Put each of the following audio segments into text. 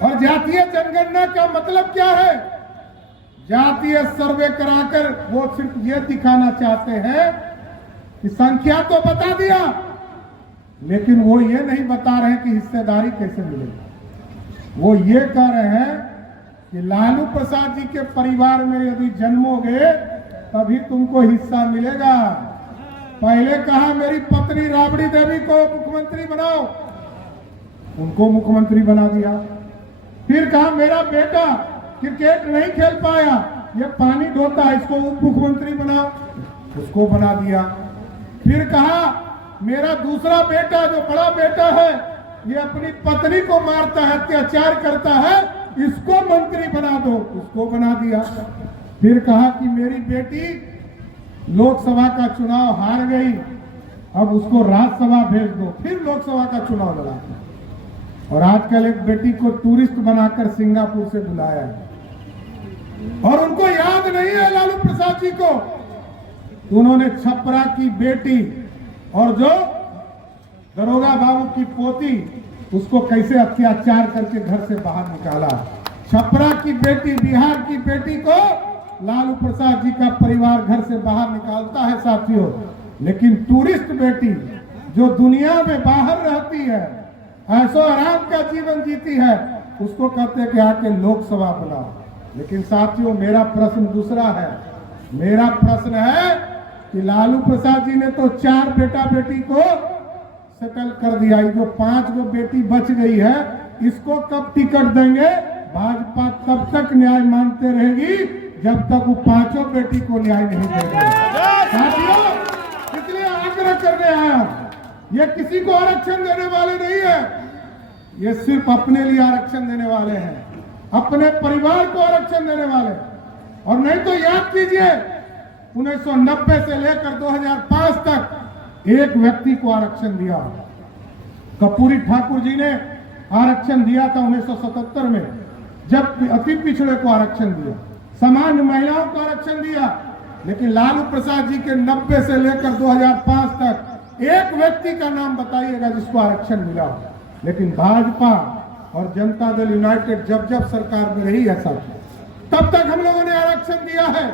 और जातीय जनगणना का मतलब क्या है? जातीय सर्वे कराकर वो सिर्फ ये दिखाना चाहते हैं कि संख्या तो बता दिया, लेकिन वो ये नहीं बता रहे कि हिस्सेदारी कैसे मिलेगी। वो ये कह रहे हैं कि लालू प्रसाद जी के परिवार में यदि जन्मोगे तभी तुमको हिस्सा मिलेगा। पहले कहा मेरी पत्नी राबड़ी देवी को मुख्यमंत्री बनाओ, उनको मुख्यमंत्री बना दिया। फिर कहा मेरा बेटा क्रिकेट नहीं खेल पाया, ये पानी ढोता है, इसको उप मुख्यमंत्री बनाओ, उसको बना दिया। फिर कहा मेरा दूसरा बेटा जो बड़ा बेटा है ये अपनी पत्नी को मारता है, अत्याचार करता है, इसको मंत्री बना दो, उसको बना दिया। फिर कहा कि मेरी बेटी लोकसभा का चुनाव हार गई, अब उसको राज्यसभा भेज दो, फिर लोकसभा का चुनाव लड़ा। और आजकल एक बेटी को टूरिस्ट बनाकर सिंगापुर से बुलाया है और उनको याद नहीं है लालू प्रसाद जी को, उन्होंने छपरा की बेटी और जो दरोगा बाबू की पोती उसको कैसे अत्याचार करके घर से बाहर निकाला। छपरा की बेटी, बिहार की बेटी को लालू प्रसाद जी का परिवार घर से बाहर निकालता है साथियों, लेकिन टूरिस्ट बेटी जो दुनिया में बाहर रहती है, ऐसो आराम का जीवन जीती है, उसको कहते हैं कि आके लोकसभा बुलाओ। लेकिन साथियों मेरा प्रश्न दूसरा है। मेरा प्रश्न है कि लालू प्रसाद जी ने तो 4 बेटा बेटी को सेटल कर दिया, जो 5 जो बेटी बच गई है इसको कब टिकट देंगे? भाजपा तब तक न्याय मांगते रहेगी जब तक वो 5 बेटी को न्याय नहीं देगा। साथियों इसलिए आग्रह करने आया, ये किसी को आरक्षण देने वाले नहीं है, ये सिर्फ अपने लिए आरक्षण देने वाले हैं, अपने परिवार को आरक्षण देने वाले। और नहीं तो याद कीजिए 1990 से लेकर 2005 तक एक व्यक्ति को आरक्षण दिया। कर्पूरी ठाकुर जी ने आरक्षण दिया था 1977 में, जब अति पिछड़े को आरक्षण दिया, सामान्य महिलाओं को आरक्षण दिया। लेकिन लालू प्रसाद जी के 90 से लेकर 2005 तक एक व्यक्ति का नाम बताइएगा जिसको आरक्षण मिला। लेकिन भाजपा और जनता दल यूनाइटेड जब जब सरकार में रही है तब तक हम लोगों ने आरक्षण दिया है।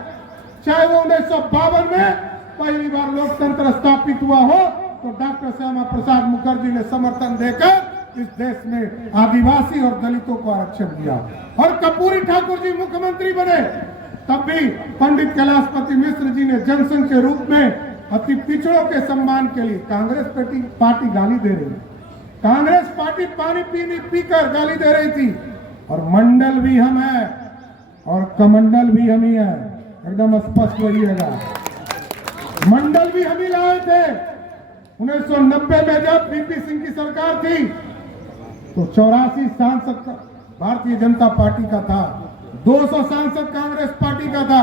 चाहे वो 1952 में पहली बार लोकतंत्र स्थापित हुआ हो तो डॉक्टर श्यामा प्रसाद मुखर्जी ने समर्थन देकर इस देश में आदिवासी और दलितों को आरक्षण दिया। और कर्पूरी ठाकुर जी मुख्यमंत्री बने तब भी पंडित कैलाशपति मिश्र जी ने जनसंघ के रूप में अति पिछड़ों के सम्मान के लिए, कांग्रेस पार्टी गाली दे रही, कांग्रेस पार्टी पानी पीकर गाली दे रही थी, और मंडल भी हम है और कमंडल भी हम ही है, एकदम स्पष्ट रहिएगा। मंडल भी हम ही लाए थे। 1990 में जब बीपी सिंह की सरकार थी तो 84 सांसद भारतीय जनता पार्टी का था, 200 सांसद कांग्रेस पार्टी का था,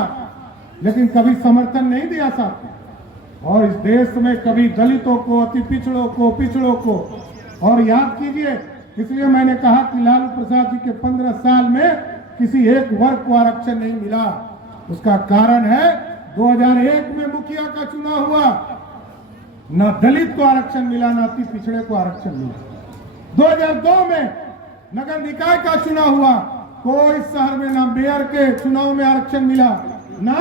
लेकिन कभी समर्थन नहीं दिया साथ। और इस देश में कभी दलितों को, अति पिछड़ों को, और याद कीजिए, इसलिए मैंने कहा कि लालू प्रसाद जी के 15 साल में किसी एक वर्ग को आरक्षण नहीं मिला। उसका कारण है 2001 में मुखिया का चुनाव हुआ, न दलित को आरक्षण मिला, न अति पिछड़े को आरक्षण मिला। 2002 में नगर निकाय का चुनाव हुआ, कोई शहर में ना मेयर के चुनाव में आरक्षण मिला, ना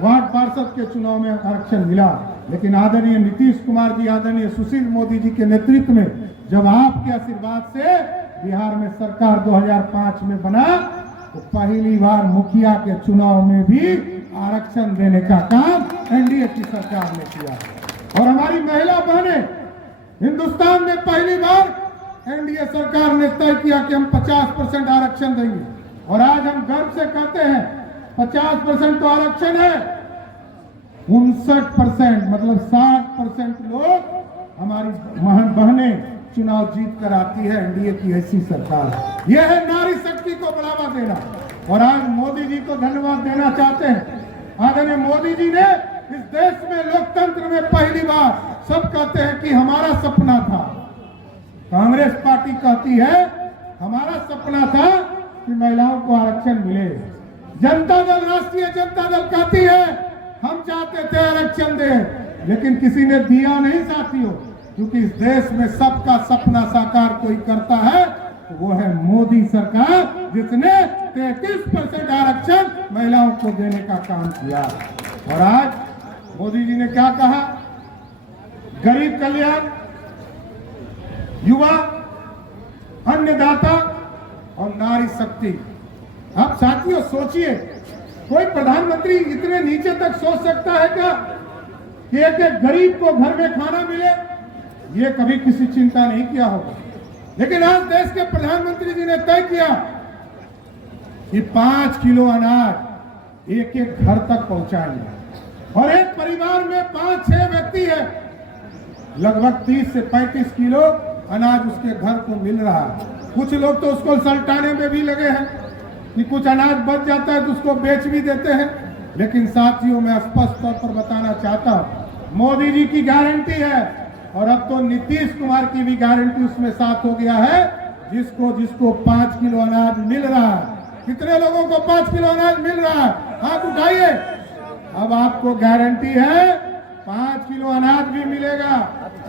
वार्ड पार्षद के चुनाव में आरक्षण मिला। लेकिन आदरणीय नीतीश कुमार जी, आदरणीय सुशील मोदी जी के नेतृत्व में जब आपके आशीर्वाद से बिहार में सरकार 2005 में बना तो पहली बार मुखिया के चुनाव में भी आरक्षण देने का काम एनडीए की सरकार ने किया। और हमारी महिला बहनें, हिंदुस्तान में पहली बार एनडीए सरकार ने तय किया कि हम 50% आरक्षण देंगे। और आज हम गर्व से कहते हैं 50% तो आरक्षण है, 59% मतलब 60% लोग हमारी बहनें चुनाव जीत कर आती है। एनडीए की ऐसी सरकार, यह है नारी शक्ति को बढ़ावा देना। और आज मोदी जी को धन्यवाद देना चाहते हैं। आदरणीय मोदी जी ने इस देश में लोकतंत्र में पहली बार, सब कहते हैं कि हमारा सपना था, कांग्रेस पार्टी कहती है हमारा सपना था कि महिलाओं को आरक्षण मिले। जनता दल, राष्ट्रीय जनता दल कहती है हम चाहते थे आरक्षण दे, लेकिन किसी ने दिया नहीं साथियों। क्योंकि इस देश में सबका सपना साकार कोई करता है वो है मोदी सरकार, जिसने 33% आरक्षण महिलाओं को देने का काम किया। और आज मोदी जी ने क्या कहा? गरीब कल्याण, युवा, अन्नदाता और नारी शक्ति। अब साथियों सोचिए, कोई प्रधानमंत्री इतने नीचे तक सोच सकता है क्या कि एक गरीब को घर में खाना मिले? ये कभी किसी चिंता नहीं किया होगा। लेकिन आज देश के प्रधानमंत्री जी ने तय किया कि 5 किलो अनाज एक एक घर तक पहुंचाएंगे। और एक परिवार में 5-6 व्यक्ति है, लगभग 30 से 35 किलो अनाज उसके घर को मिल रहा है। कुछ लोग तो उसको सल्टाने में भी लगे हैं कि कुछ अनाज बच जाता है तो उसको बेच भी देते हैं। लेकिन साथियों, मैं स्पष्ट तौर पर बताना चाहता हूं, मोदी जी की गारंटी है और अब तो नीतीश कुमार की भी गारंटी उसमें साथ हो गया है। जिसको 5 किलो अनाज मिल रहा है। कितने लोगों को 5 किलो अनाज मिल रहा है? हाथ उठाइए। अब आपको गारंटी है 5 किलो अनाज भी मिलेगा।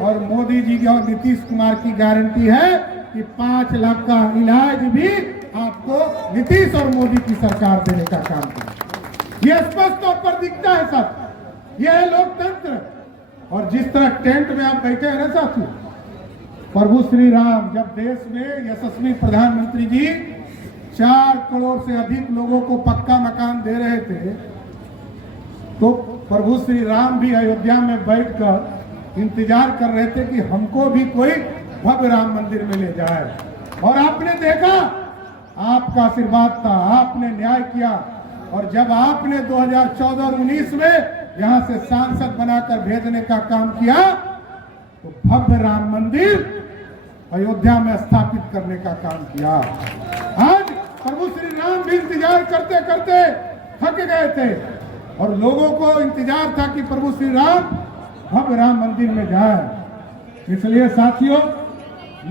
और मोदी जी की और नीतीश कुमार की गारंटी है कि 5 लाख का इलाज भी आपको नीतीश और मोदी की सरकार देने का काम करेगी। यह स्पष्ट तौर पर दिखता है सब। यह है लोकतंत्र। और जिस तरह टेंट में आप बैठे हैं ना साथियों, प्रभु श्री राम जब देश में यशस्वी प्रधानमंत्री जी 4 करोड़ से अधिक लोगों को पक्का मकान दे रहे थे, तो प्रभु श्री राम भी अयोध्या में बैठकर इंतजार कर रहे थे कि हमको भी कोई भव्य राम मंदिर में ले जाए। और आपने देखा, आपका आशीर्वाद था, आपने न्याय किया। और जब आपने 2014 और 19 में यहां से सांसद बनाकर भेजने का काम किया, तो भव्य राम मंदिर अयोध्या में स्थापित करने का काम किया। आज प्रभु श्री राम भी इंतजार करते करते थक गए थे और लोगों को इंतजार था कि प्रभु श्री राम भव्य राम मंदिर में जाए। इसलिए साथियों,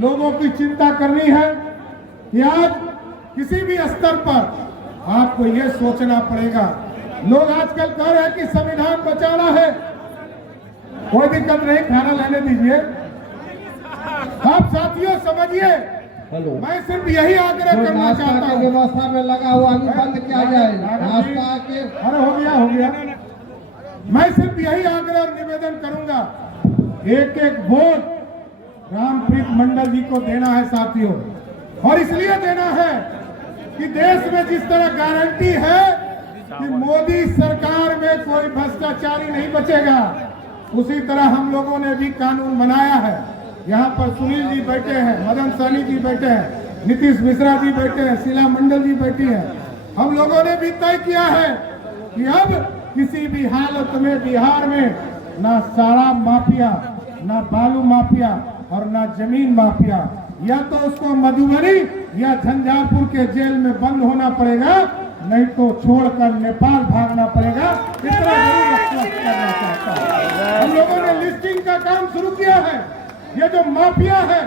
लोगों की चिंता करनी है कि आज किसी भी स्तर पर आपको यह सोचना पड़ेगा। लोग आजकल कह रहे हैं कि संविधान बचाना है, कोई दिक्कत नहीं, खाना लेने दीजिए। आप साथियों समझिए, मैं सिर्फ यही आग्रह करना चाहता हूँ, व्यवस्था में लगा हुआ अभी बंद किया जाए। नाश्ता के अरे हो गया। मैं सिर्फ यही आग्रह और निवेदन करूंगा, एक एक वोट रामप्रीत मंडल जी को देना है साथियों। और इसलिए देना है कि देश में जिस तरह गारंटी है कि मोदी सरकार में कोई भ्रष्टाचारी नहीं बचेगा, उसी तरह हम लोगों ने भी कानून बनाया है। यहाँ पर सुनील जी बैठे हैं, मदन सहनी जी बैठे हैं, नीतीश मिश्रा जी बैठे हैं, शीला मंडल जी बैठी हैं। हम लोगों ने भी तय किया है कि अब किसी भी हालत में बिहार में ना शराब माफिया, ना बालू माफिया और ना जमीन माफिया, या तो उसको मधुबनी या झंझारपुर के जेल में बंद होना पड़ेगा, नहीं तो छोड़कर नेपाल भागना पड़ेगा। इतना जरूर आश्वस्त करना चाहता हूं। हम लोगों ने लिस्टिंग का काम शुरू किया है। ये जो माफिया है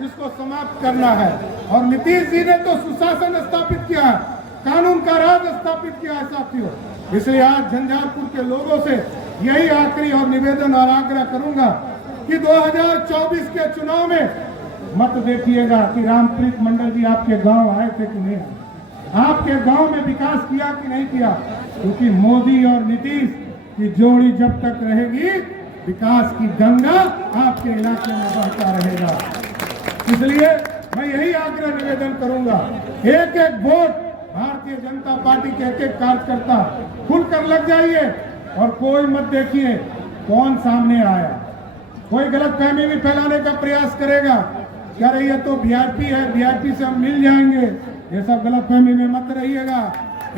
इसको समाप्त करना है। और नीतीश जी ने तो सुशासन स्थापित किया है, कानून का राज स्थापित किया है साथियों। इसलिए आज झंझारपुर के लोगों से यही आखिरी और निवेदन और आग्रह करूंगा कि 2024 के चुनाव में मत देखिएगा कि रामप्रीत मंडल जी आपके गांव आए थे कि नहीं, आपके गांव में विकास किया कि नहीं किया, क्योंकि मोदी और नीतीश की जोड़ी जब तक रहेगी, विकास की गंगा आपके इलाके में बहता रहेगा। इसलिए मैं यही आग्रह निवेदन करूंगा, एक एक वोट भारतीय जनता पार्टी के एक एक कार्यकर्ता खुलकर लग जाइए और कोई मत देखिए कौन सामने आया। कोई गलतफहमी भी फैलाने का प्रयास करेगा, कह रही है तो वीआईपी है, वीआईपी से हम मिल जाएंगे, ये सब गलतफहमी में मत रहिएगा।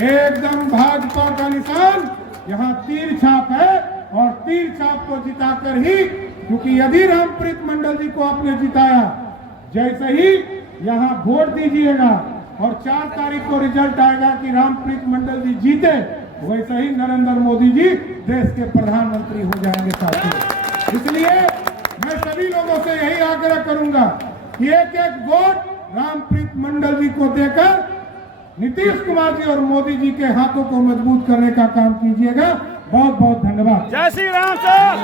एकदम भाजपा का निशान यहाँ तीर छाप है और तीर छाप को जिताकर ही, क्योंकि यदि रामप्रीत मंडल जी को आपने जिताया, जैसे ही यहाँ वोट दीजिएगा और 4 तारीख को रिजल्ट आएगा कि रामप्रीत मंडल जी जीते, वैसे ही नरेंद्र मोदी जी देश के प्रधानमंत्री हो जाएंगे साथियों। इसलिए मैं सभी लोगों से यही आग्रह करूंगा कि एक एक वोट रामप्रीत मंडल जी को देकर नीतीश कुमार जी और मोदी जी के हाथों को मजबूत करने का काम कीजिएगा। बहुत बहुत धन्यवाद। जय श्री राम सर,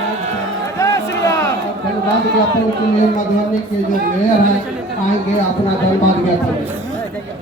जय श्री राम। धन्यवाद ज्ञापन के लिए मधुबनी के जो मेयर हैं आएंगे अपना धन्यवाद ज्ञापन